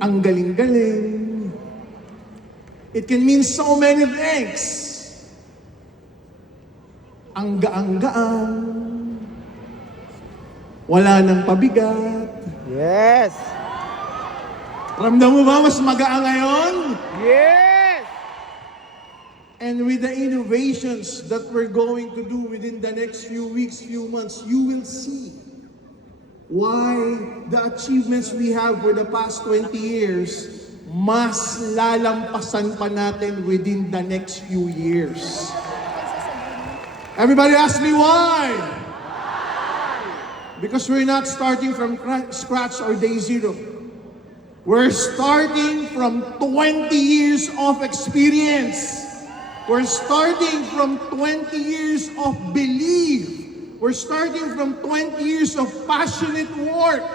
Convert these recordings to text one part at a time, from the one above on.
Ang galing-galing. It can mean so many things. Ang gaang-gaang. Wala nang pabigat. Yes! Ramdam mo ba mas magaan ngayon? Yes! And with the innovations that we're going to do within the next few weeks, few months, you will see why the achievements we have for the past 20 years, mas lalampasan pa natin within the next few years. Everybody ask me why? Because we're not starting from scratch or day zero. We're starting from 20 years of experience. We're starting from 20 years of belief. We're starting from 20 years of passionate work.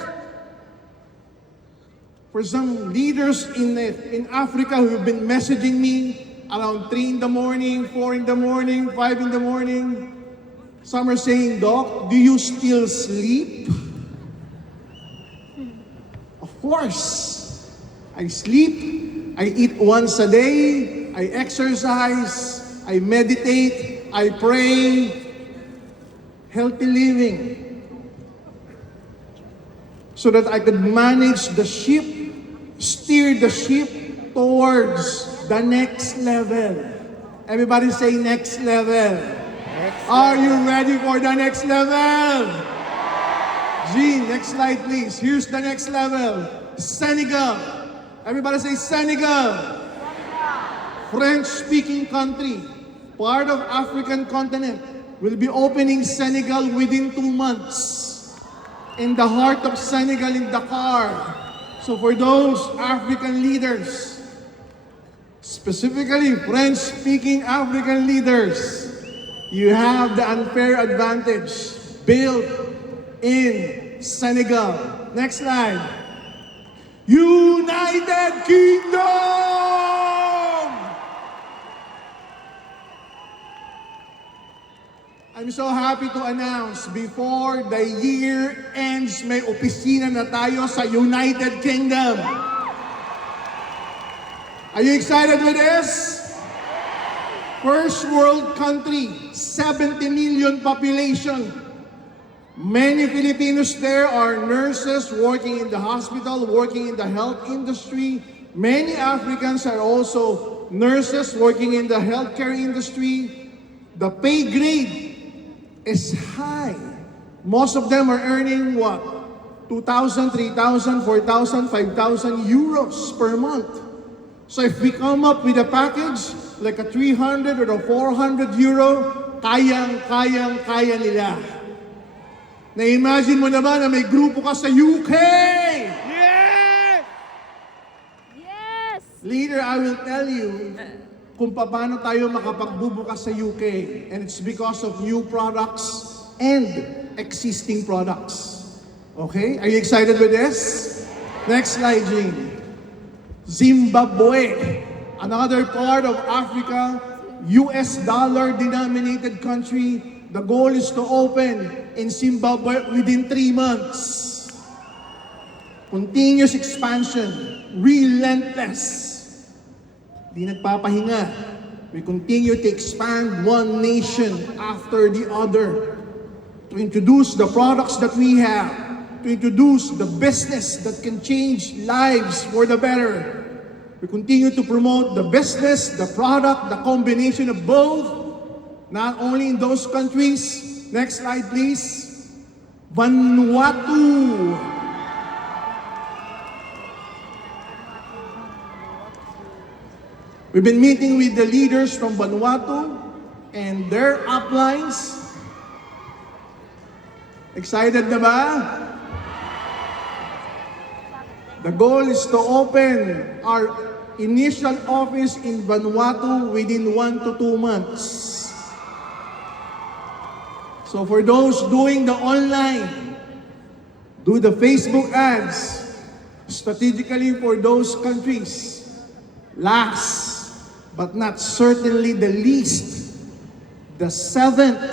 For some leaders in Africa who have been messaging me around 3 in the morning, 4 in the morning, 5 in the morning, some are saying, Doc, do you still sleep? Of course. I sleep, I eat once a day, I exercise, I meditate, I pray. Healthy living. So that I could manage the ship, steer the ship towards the next level. Everybody say next level. Are you ready for the next level? Gene, next slide please. Here's the next level. Senegal. Everybody say Senegal. French-speaking country, part of African continent, will be opening Senegal within 2 months. In the heart of Senegal, in Dakar. So for those African leaders, specifically French-speaking African leaders, you have the unfair advantage built in Senegal. Next slide. United Kingdom! I'm so happy to announce, before the year ends, may opisina na tayo sa United Kingdom. Are you excited with this? First world country, 70 million population. Many Filipinos there are nurses working in the hospital, working in the health industry. Many Africans are also nurses working in the healthcare industry. The pay grade is high. Most of them are earning what? 2,000, 3,000, 4,000, 5,000 euros per month. So if we come up with a package like a 300 or a 400 euro, kaya nila. Na-imagine mo naman na may grupo ka sa UK! Yes! Yes! Leader, I will tell you kung paano tayo makapagbubukas sa UK. And it's because of new products and existing products. Okay? Are you excited with this? Next slide, Jean. Zimbabwe, another part of Africa, US dollar denominated country. The goal is to open in Zimbabwe within 3 months. Continuous expansion, relentless. Di nagpapahinga. We continue to expand one nation after the other to introduce the products that we have, to introduce the business that can change lives for the better. We continue to promote the business, the product, the combination of both, not only in those countries. Next slide, please. Vanuatu. We've been meeting with the leaders from Vanuatu and their uplines. Excited na ba? The goal is to open our initial office in Vanuatu within 1 to 2 months. So for those doing the online, do the Facebook ads strategically for those countries. Last, but not certainly the least, the seventh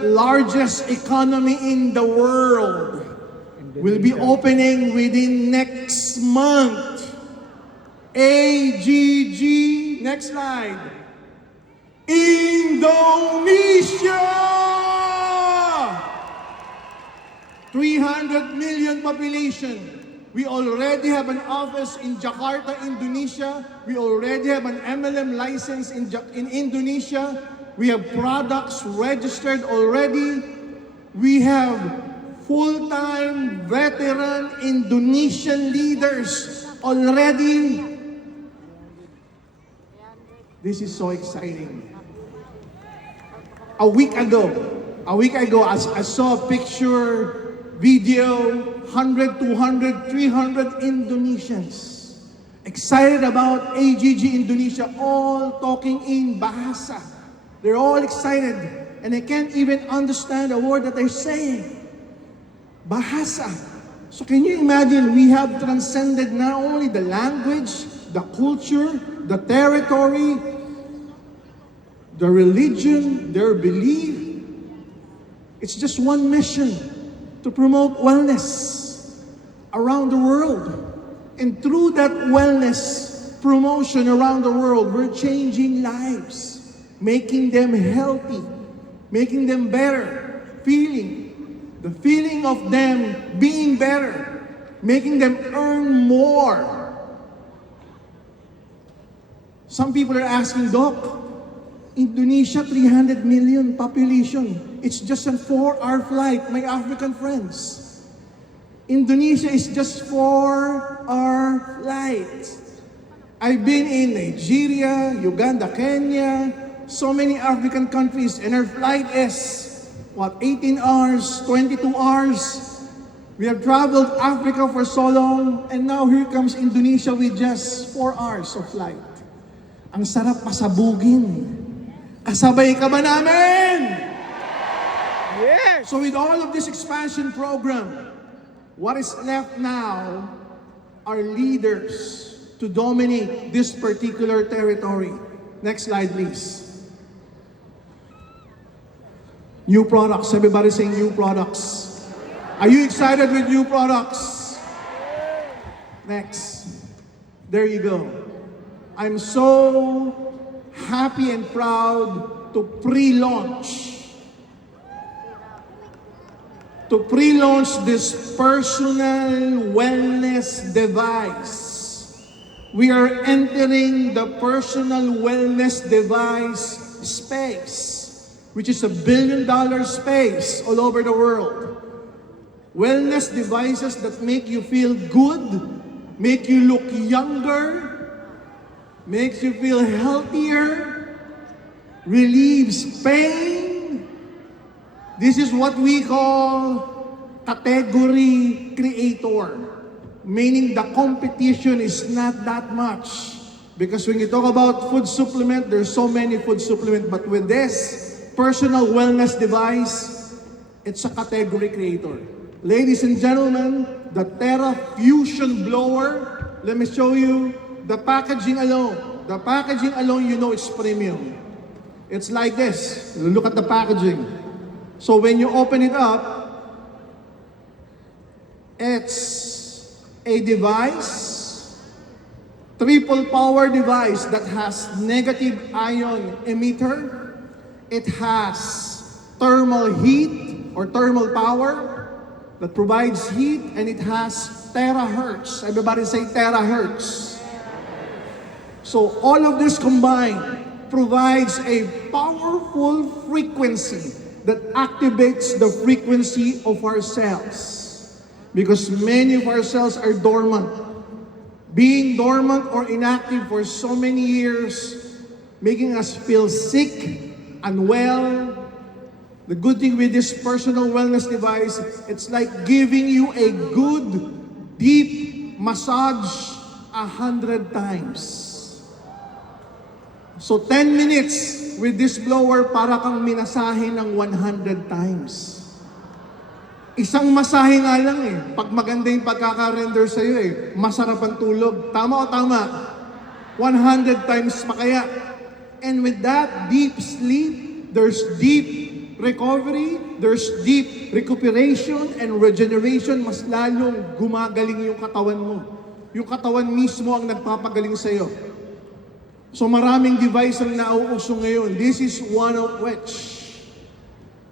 largest economy in the world, will be opening within next month. AGG, next slide. Indonesia! 300 million population. We already have an office in Jakarta, Indonesia. We already have an MLM license in Indonesia. We have products registered already. We have full-time veteran Indonesian leaders already. This is so exciting. A week ago, I saw a picture, video, 100, 200, 300 Indonesians excited about AGG Indonesia, all talking in Bahasa. They're all excited, and I can't even understand a word that they're saying. Bahasa. So can you imagine, we have transcended not only the language, the culture, the territory, the religion, their belief. It's just one mission, to promote wellness around the world. And through that wellness promotion around the world, we're changing lives, making them healthy, making them better, the feeling of them being better, making them earn more. Some people are asking, Doc, Indonesia, 300 million population. It's just a 4-hour flight, my African friends. Indonesia is just 4-hour flight. I've been in Nigeria, Uganda, Kenya, so many African countries, and our flight is, 18 hours, 22 hours. We have traveled Africa for so long, and now here comes Indonesia with just 4 hours of flight. Ang sarap pasabugin. Kasabay ka ba namin? Yes! So with all of this expansion program, what is left now are leaders to dominate this particular territory. Next slide, please. New products. Everybody saying new products. Are you excited with new products? Next. There you go. I'm so happy and proud to pre-launch this personal wellness device. We are entering the personal wellness device space, which is $1 billion space all over the world. Wellness devices that make you feel good, make you look younger, makes you feel healthier, relieves pain. This is what we call category creator, meaning the competition is not that much. Because when you talk about food supplement, there's so many food supplement, but with this personal wellness device, it's a category creator. Ladies and gentlemen, the Terra Fusion Blower, let me show you the packaging alone. The packaging alone, you know it's premium. It's like this. Look at the packaging. So when you open it up, it's a device, triple power device that has negative ion emitter. It has thermal heat or thermal power that provides heat, and it has terahertz. Everybody say terahertz. So all of this combined provides a powerful frequency that activates the frequency of our cells. Because many of our cells are dormant. Being dormant or inactive for so many years, making us feel sick, unwell. The good thing with this personal wellness device, it's like giving you a good, deep massage 100 times. So 10 minutes with this blower, para kang minasahe ng 100 times. Isang masahe nga lang eh. Pag maganda yung pagkaka-render sa'yo eh, masarap ang tulog. Tama o tama? 100 times pa kaya. And with that deep sleep, there's deep recovery, there's deep recuperation and regeneration. Mas lalong gumagaling yung katawan mo. Yung katawan mismo ang nagpapagaling sa'yo. So maraming device ang nauuso ngayon. This is one of which.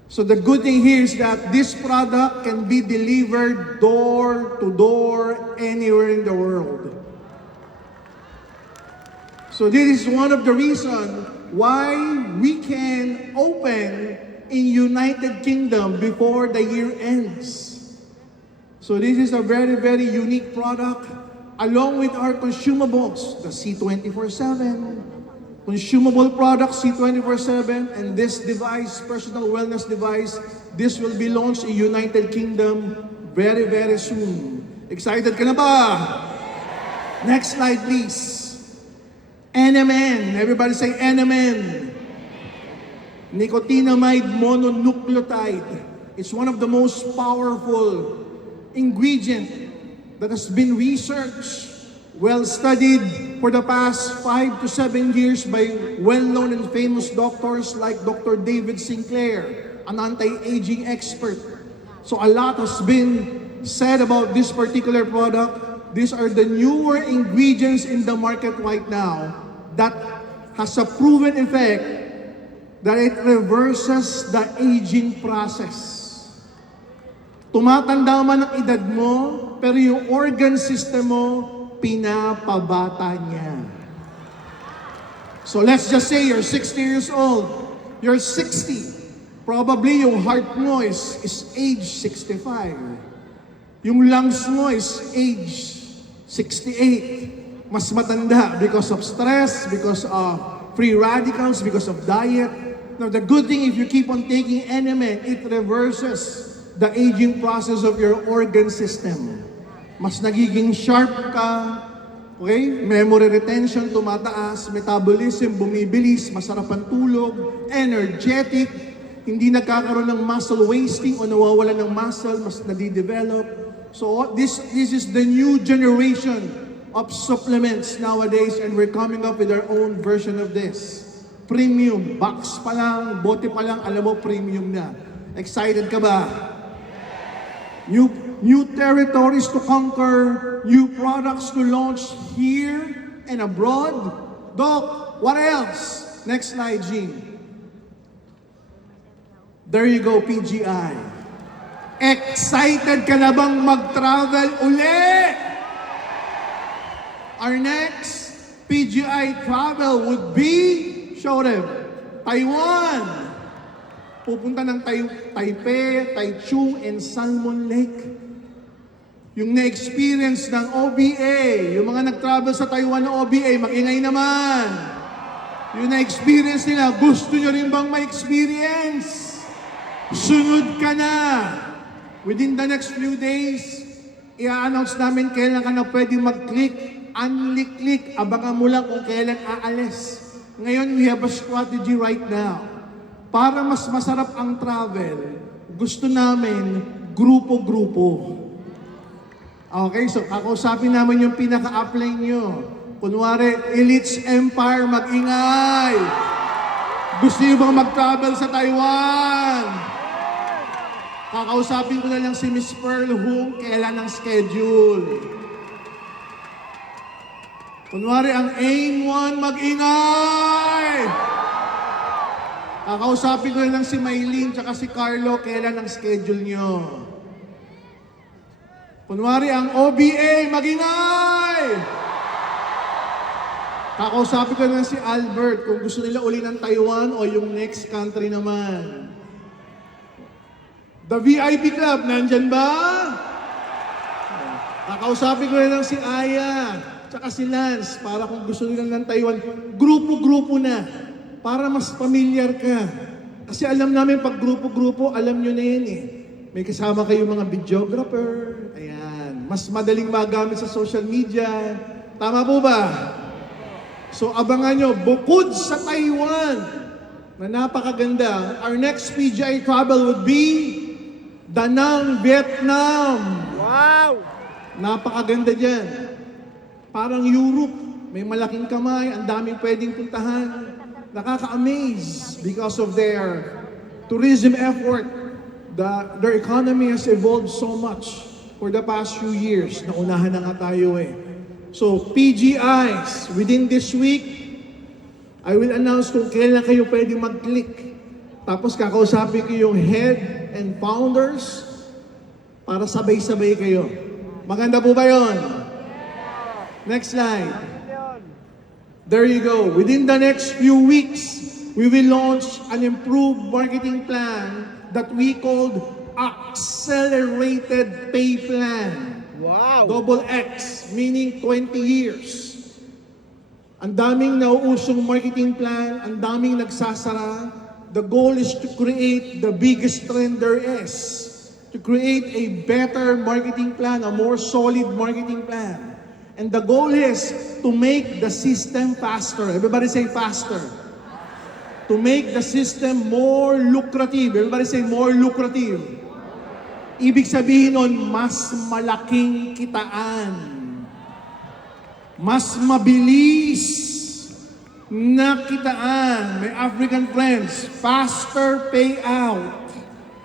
So the good thing here is that this product can be delivered door to door anywhere in the world. So this is one of the reasons why we can open in United Kingdom before the year ends. So this is a very, very unique product along with our consumables, the C24/7, consumable products C24/7, and this device, personal wellness device, this will be launched in United Kingdom very, very soon. Excited ka na ba? Next slide, please. NMN. Everybody say NMN. Nicotinamide mononucleotide. It's one of the most powerful ingredient that has been researched, well studied for the past 5 to 7 years by well-known and famous doctors like Dr. David Sinclair, an anti-aging expert. So a lot has been said about this particular product. These are the newer ingredients in the market right now that has a proven effect that it reverses the aging process. Tumatanda man ang edad mo, pero yung organ system mo, pinapabata niya. So let's just say you're 60 years old, you're 60. Probably yung heart mo is age 65. Yung lungs mo is age 68. Mas matanda because of stress, because of free radicals, because of diet. Now the good thing, if you keep on taking NMN, it reverses the aging process of your organ system. Mas nagiging sharp ka, okay? Memory retention tumataas, metabolism bumibilis, masarap ang tulog, energetic, hindi nagkakaroon ng muscle wasting o nawawala ng muscle, mas nadidevelop. So this is the new generation of supplements nowadays, and we're coming up with our own version of this. Premium, box pa lang, bote pa lang, alam mo, premium na. Excited ka ba? New territories to conquer, new products to launch here and abroad. Doc, what else? Next slide, Jean. There you go, PGI. Excited ka na bang mag-travel uli? Our next PGI travel would be, show them, Taiwan. Pupunta ng Taipei, Taichung, and Salmon Lake. Yung na-experience ng OBA, yung mga nag-travel sa Taiwan ng OBA, mag-ingay naman. Yung na-experience nila, gusto nyo rin bang ma-experience? Sunod ka na. Within the next few days, i-announce namin kailan ka na pwede mag-click, unli-click, abangan mo lang kung kailan aalis. Ngayon, we have a strategy right now. Para mas masarap ang travel, gusto namin grupo-grupo. Okay, so kakausapin namin yung pinaka-apply nyo. Kunwari, Elites Empire, mag-ingay. Gusto nyo bang mag-travel sa Taiwan? Kakausapin ko na lang si Miss Pearl Hung, kailan ang schedule. Kunwari, ang AIM-1, mag-ingay! Kakausapin ko na lang si Maylene tsaka si Carlo, kailan ang schedule nyo. Kunwari, ang OBA, mag-ingay! Kakausapin ko na lang si Albert kung gusto nila uli ng Taiwan o yung next country naman. The VIP Club, nandyan ba? Kakausapin ko na lang si Aya tsaka si Lance para kung gusto nila ng Taiwan, grupo-grupo na. Para mas familiar ka. Kasi alam namin pag grupo-grupo, alam nyo na yan eh. May kasama kayo mga videographer. Ayan. Mas madaling magamit sa social media. Tama po ba? So abangan nyo, bukod sa Taiwan, na napakaganda, our next PGI travel would be Da Nang, Vietnam. Wow! Napakaganda dyan. Parang Europe. May malaking kamay, ang daming pwedeng puntahan. Nakaka-amaze because of their tourism effort, their economy has evolved so much for the past few years. Naunahan na nga tayo eh. So, PGIs, within this week, I will announce kung kailan kayo pwede mag-click. Tapos kakausapin ko yung head and founders para sabay-sabay kayo. Maganda po ba yun? Next slide. There you go. Within the next few weeks, we will launch an improved marketing plan that we called Accelerated Pay Plan. Wow! Double X, meaning 20 years. Ang daming nauusong marketing plan, ang daming nagsasara. The goal is to create the biggest trend there is. To create a better marketing plan, a more solid marketing plan. And the goal is to make the system faster. Everybody say faster. To make the system more lucrative. Everybody say more lucrative. Ibig sabihin nun, mas malaking kitaan. Mas mabilis na kitaan. My African friends, faster payout.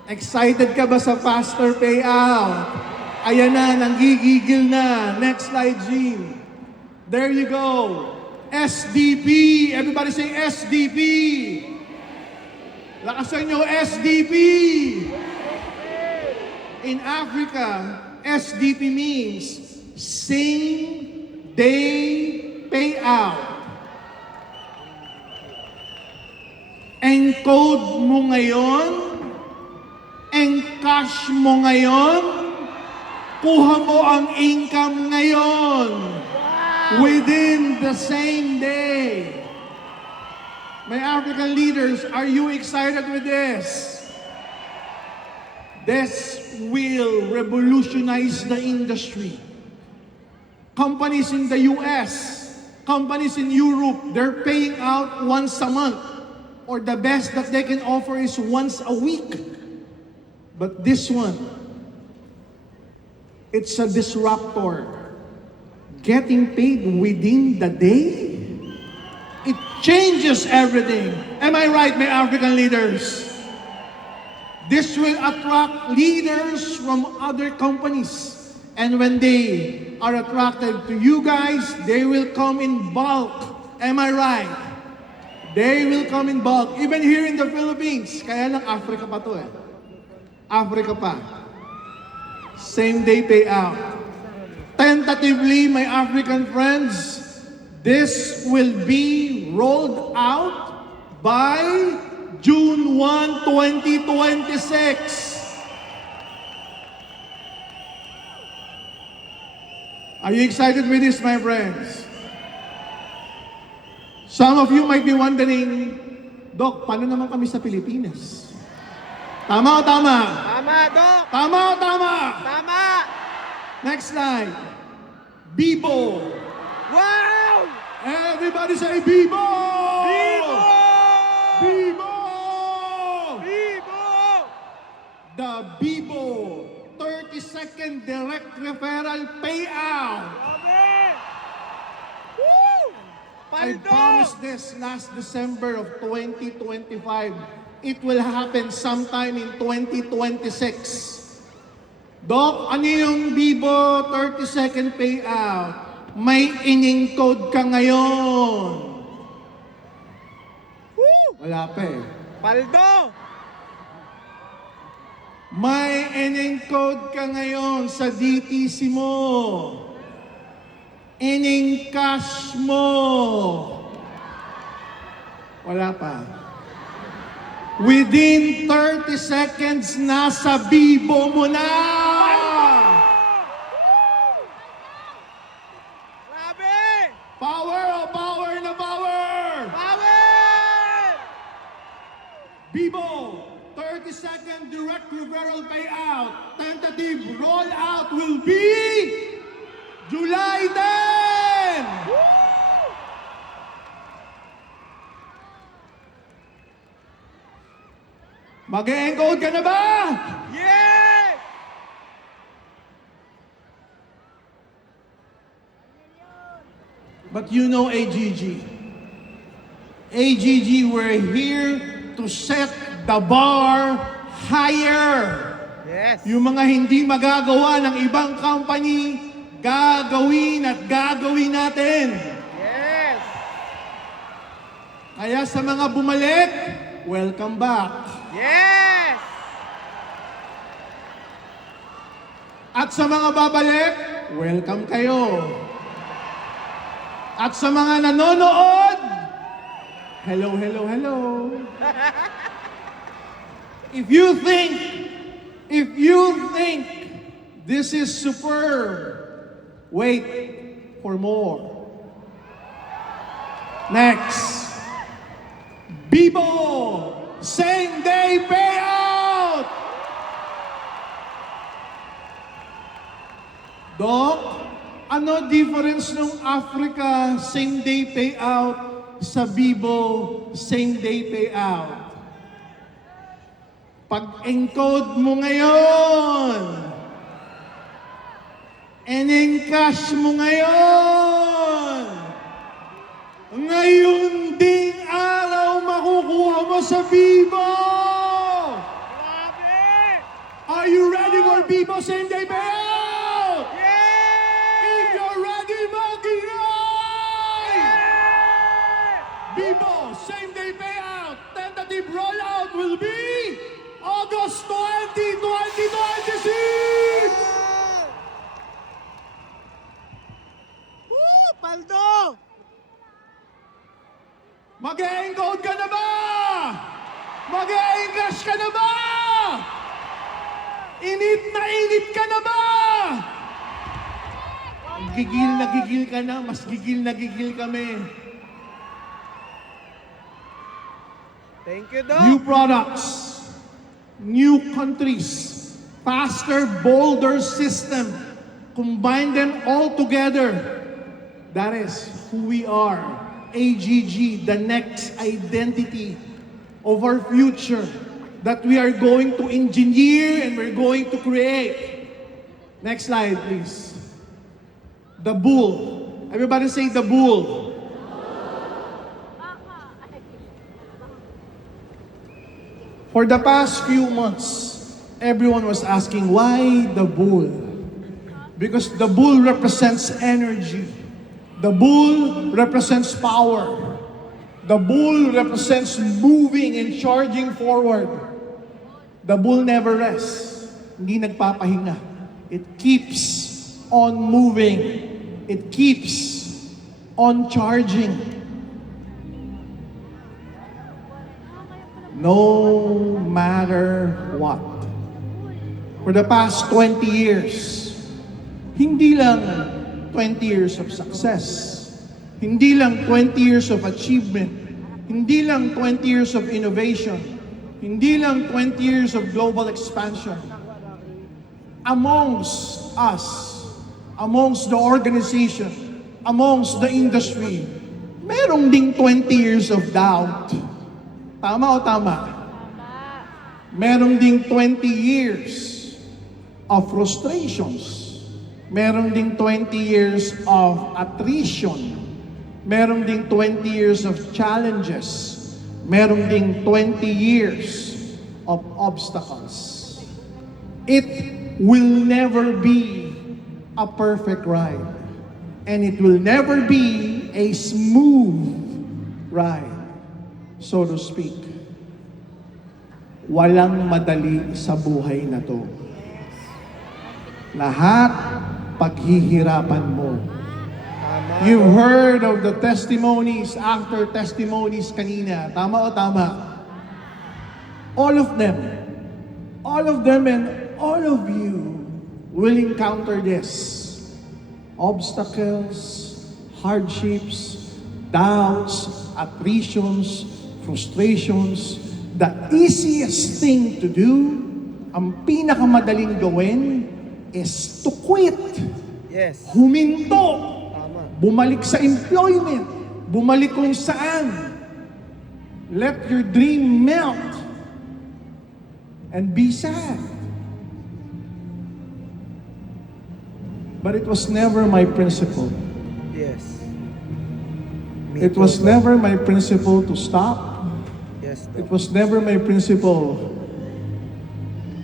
Excited ka ba sa faster payout? Ayan na, nanggigigil na. Next slide, Jean. There you go. SDP. Everybody say SDP. Lakasan nyo, SDP. In Africa, SDP means same day payout. Encode mo ngayon, encash mo ngayon, kuha mo ang income ngayon. Within the same day. My African leaders, are you excited with this? This will revolutionize the industry. Companies in the US, companies in Europe, they're paying out once a month. Or the best that they can offer is once a week. But this one, it's a disruptor. Getting paid within the day? It changes everything. Am I right, my African leaders? This will attract leaders from other companies. And when they are attracted to you guys, they will come in bulk. Am I right? They will come in bulk. Even here in the Philippines. Kaya lang Africa pa to eh. Africa pa. Same day payout. Tentatively, my African friends, this will be rolled out by June 1, 2026. Are you excited with this, my friends? Some of you might be wondering, Doc, paano naman kami sa Pilipinas? Tama o tama? Tama, Doc! Tama o tama? Tama! Next slide. Bibo. Wow! Everybody say Bibo! Vivo! Bibo! Vivo! The Bibo 30-second direct referral payout. Grabe! Woo! I Paldo! promised this last December of 2025. It will happen sometime in 2026. Doc, ano yung Bibo 30-second payout? May in-encode ka ngayon. Woo! Wala pa eh. Paldo! May in-encode ka ngayon sa DTC mo. In-encash mo. Wala pa. Within 30 seconds, nasa Bibo mo na! Grabe! Power o power na power! Power! Bibo, 30-second direct referral payout. Tentative rollout will be July 10! Woo! Mag-e-encode ka na ba? Yes! But you know AGG. AGG, we're here to set the bar higher. Yes. Yung mga hindi magagawa ng ibang company, gagawin at gagawin natin. Yes. Kaya sa mga bumalik, welcome back. Yes. At sa mga babalik, welcome kayo. At sa mga nanonood, hello, hello, hello. If you think this is superb, wait for more. Next, Bibo, same day payout. Doc, ano difference ng Africa same day payout sa Bibo same day payout? Pag-encode mo ngayon, en-encash mo ngayon, ngayon ding araw makukuha mo sa Bibo! Grabe. Are you ready for Bibo same day payout? Yes. If you're ready, mag-ingay! Bibo same day payout. Tentative rollout will be August 20, 2026! Woo! Paldo. Mag-e-encode ka na ba? Mag-e-encash ka na ba? Init ka na ba? Gigil ka na, mas gigil na gigil kami. Thank you, Doc. New products, new countries, faster, bolder system. Combine them all together. That is who we are. AGG, the next identity of our future that we are going to engineer and we're going to create. Next slide, please. The bull. Everybody say the bull. For the past few months, everyone was asking, why the bull? Because the bull represents energy. The bull represents power. The bull represents moving and charging forward. The bull never rests. Hindi nagpapahinga. It keeps on moving. It keeps on charging. No matter what. For the past 20 years, hindi lang 20 years of success, hindi lang 20 years of achievement, hindi lang 20 years of innovation, hindi lang 20 years of global expansion. Amongst us, amongst the organization, amongst the industry, merong ding 20 years of doubt. Tama o tama? Meron ding 20 years of frustrations. Meron ding 20 years of attrition. Meron ding 20 years of challenges. Meron ding 20 years of obstacles. It will never be a perfect ride. And it will never be a smooth ride, so to speak. Walang madali sa buhay na to. Lahat paghihirapan mo. Tama. You've heard of the testimonies after testimonies kanina. Tama o tama? All of them and all of you will encounter this. Obstacles, hardships, doubts, attritions, frustrations. The easiest thing to do, ang pinakamadaling gawin, is to quit. Yes. Huminto. Tama. Bumalik sa employment. Bumalik kung saan. Let your dream melt. And be sad. But it was never my principle. Yes. It was never my principle to stop. Yes. Yes, It Doc. was never my principle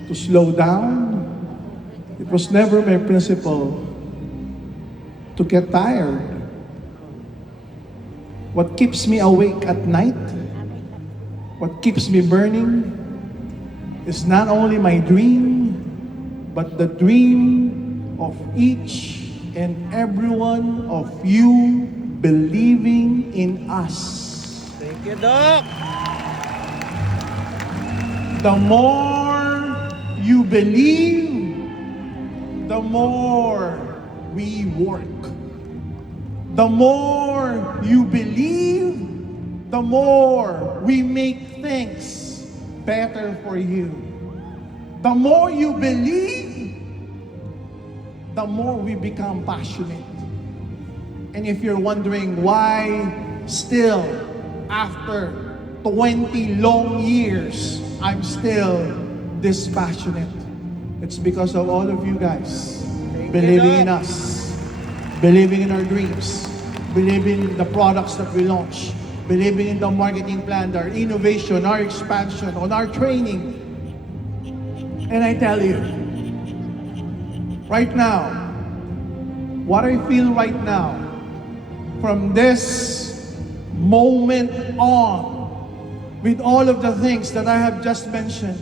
to slow down. It was never my principle to get tired. What keeps me awake at night, what keeps me burning, is not only my dream, but the dream of each and every one of you believing in us. Thank you, Doc. The more you believe, the more we work. The more you believe, the more we make things better for you. The more you believe, the more we become passionate. And if you're wondering why still, after 20 long years, I'm still this passionate, it's because of all of you guys Thank you, believing in Doc. us, believing in our dreams, believing in the products that we launch, believing in the marketing plan, our innovation, our expansion, on our training. And I tell you, right now, what I feel right now, from this moment on, with all of the things that I have just mentioned,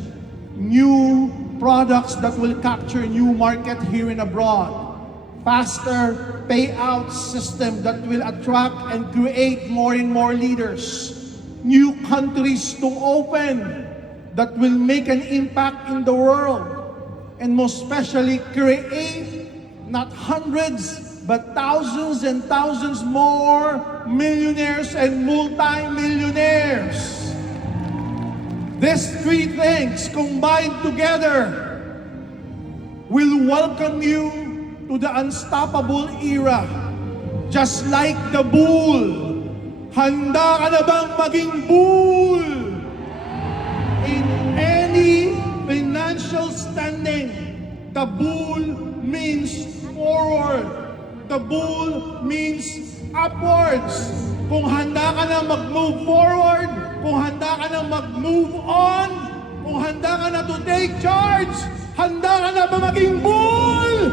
new products that will capture new market here and abroad, faster payout system that will attract and create more and more leaders, new countries to open that will make an impact in the world, and most especially create not hundreds but thousands and thousands more millionaires and multi-millionaires. These three things combined together will welcome you to the unstoppable era. Just like the bull. Handa ka na bang maging bull? In any financial standing, the bull means forward. The bull means upwards. Kung handa ka na mag-move forward, kung handa ka na mag-move on, kung handa ka na to take charge, handa ka na ba maging bull?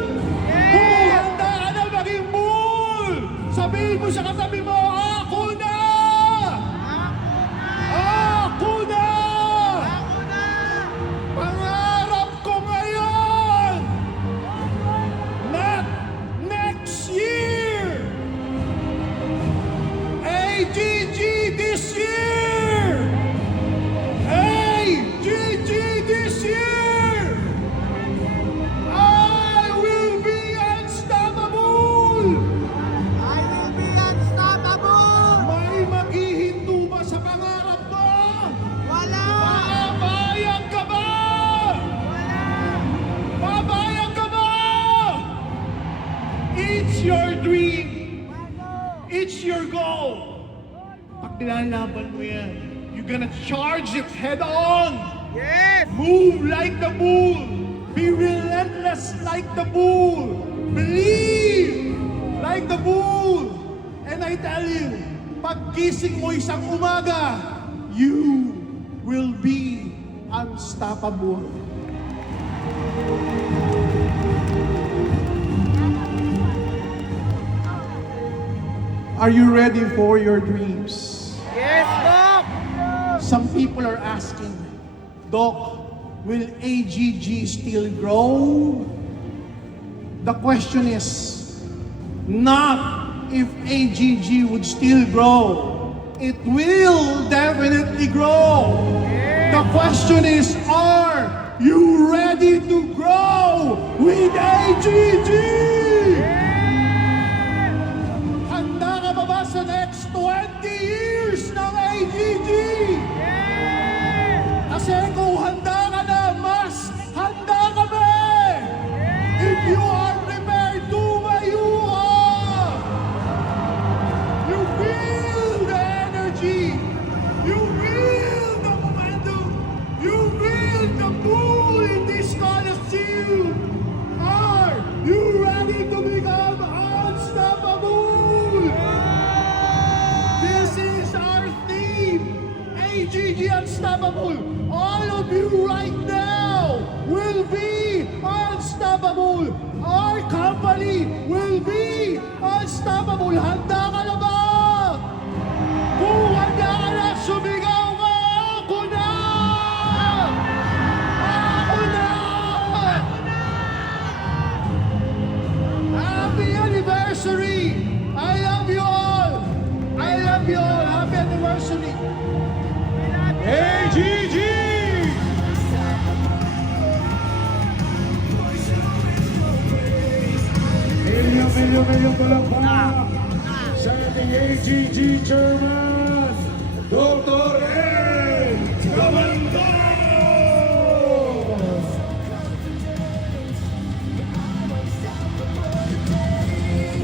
Kung handa ka na maging bull, sabihin mo sa katabi mo, ako na! Ako na! Pangarap ko ngayon! Not next year! AGG this year! AGG this year! I will be unstoppable! I will be unstoppable. May maghihinto ba sa pangarap mo? Wala. Pabayag ka ba? Pabayag ka ba? It's your dream. It's your goal. Pag nilalaban mo yan, you're gonna charge it head on. Yes. Move like the bull. Be relentless like the bull. Believe like the bull. And I tell you, paggising mo isang umaga, you will be unstoppable. Are you ready for your dreams? Yes, Doc. Some people are asking, Doc, will AGG still grow? The question is not if AGG would still grow. It will definitely grow. The question is, are you ready to grow with AGG? Handa ka ba ba sa next 20 years ng AGG? Kasi kung handa ka na, mas handa kami! If you are prepared, tumayo ka! You feel the energy! You feel the momentum! You feel the pull in this Colosseum! Are you ready Abul, handa ka na ba? Kung handa ka na, sumigaw ka! Ako na! Ako na! Happy anniversary! I love you all! I love you all! Happy anniversary! Hey, Gigi! Million palakpak sa ating AGG Chairman.